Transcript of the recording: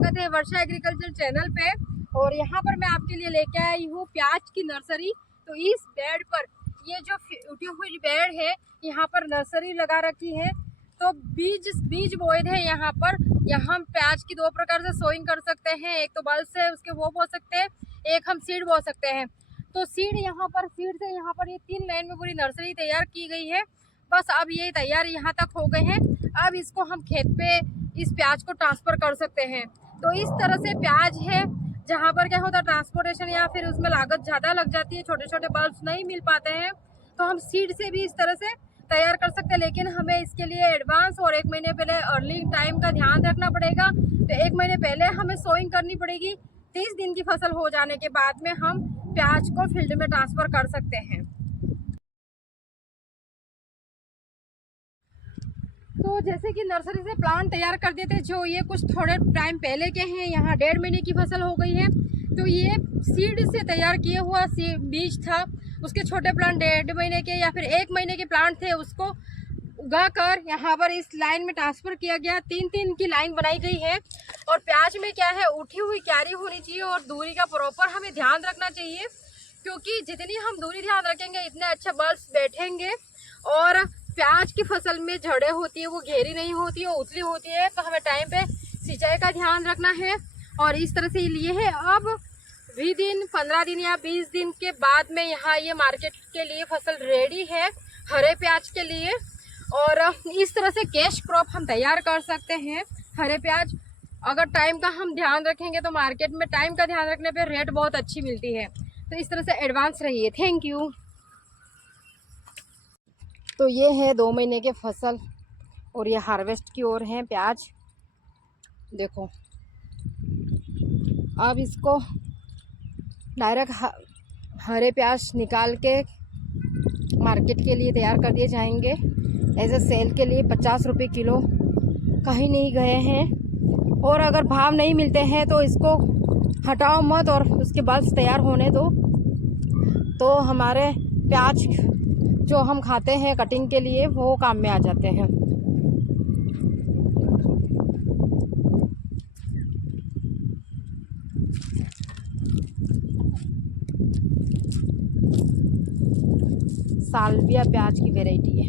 स्वागत है वर्षा agriculture channel पे। और यहाँ पर मैं आपके लिए लेके आई हूँ प्याज की नर्सरी। तो इस बेड पर ये जो उठी हुई बेड है, यहाँ पर नर्सरी लगा रखी है। तो बीज बोए थे यहाँ पर। यहाँ हम प्याज की दो प्रकार से सोइंग कर सकते हैं, एक तो बल्ब से उसके वो बो सकते हैं, एक हम सीड बो सकते हैं। तो सीड से यहाँ पर ये 3 लाइन में पूरी नर्सरी तैयार की गई है। बस अब ये तैयार यहाँ तक हो गए हैं। अब इसको हम खेत पे इस प्याज को ट्रांसफ़र कर सकते हैं। तो इस तरह से प्याज है, जहाँ पर क्या होता है ट्रांसपोर्टेशन या फिर उसमें लागत ज़्यादा लग जाती है, छोटे छोटे बल्ब नहीं मिल पाते हैं, तो हम सीड से भी इस तरह से तैयार कर सकते हैं। लेकिन हमें इसके लिए एडवांस और 1 महीने पहले अर्ली टाइम का ध्यान रखना पड़ेगा। तो 1 महीने पहले हमें सोइंग करनी पड़ेगी। 30 दिन की फसल हो जाने के बाद में हम प्याज को फील्ड में ट्रांसफ़र कर सकते हैं। तो जैसे कि नर्सरी से प्लांट तैयार कर देते, जो ये कुछ थोड़े टाइम पहले के हैं, यहाँ 1.5 महीने की फसल हो गई है। तो ये सीड से तैयार किया हुआ बीज था, उसके छोटे प्लांट 1.5 महीने के या फिर 1 महीने के प्लांट थे, उसको उगाकर यहाँ पर इस लाइन में ट्रांसफ़र किया गया। 3-3 की लाइन बनाई गई है। और प्याज में क्या है, उठी हुई क्यारी होनी चाहिए और दूरी का प्रॉपर हमें ध्यान रखना चाहिए, क्योंकि जितनी हम दूरी ध्यान रखेंगे इतने अच्छे बल्ब बैठेंगे। और प्याज की फसल में जड़ें होती है, वो घेरी नहीं होती है, वो उतली होती है। तो हमें टाइम पे सिंचाई का ध्यान रखना है। और इस तरह से लिए है। अब 20 दिन 15 दिन या 20 दिन के बाद में यहाँ ये मार्केट के लिए फसल रेडी है, हरे प्याज के लिए। और इस तरह से कैश क्रॉप हम तैयार कर सकते हैं। हरे प्याज अगर टाइम का हम ध्यान रखेंगे तो मार्केट में टाइम का ध्यान रखने पे रेट बहुत अच्छी मिलती है। तो इस तरह से एडवांस रहिए। Thank you. तो ये है 2 महीने के फसल और ये हार्वेस्ट की ओर है प्याज। देखो, अब इसको डायरेक्ट हरे प्याज निकाल के मार्केट के लिए तैयार कर दिए जाएंगे। एज ए सेल के लिए 50 रुपये किलो कहीं नहीं गए हैं। और अगर भाव नहीं मिलते हैं तो इसको हटाओ मत और उसके बल्ब तैयार होने दो। तो हमारे प्याज जो हम खाते हैं कटिंग के लिए, वो काम में आ जाते हैं। साल्विया प्याज की वैरायटी है।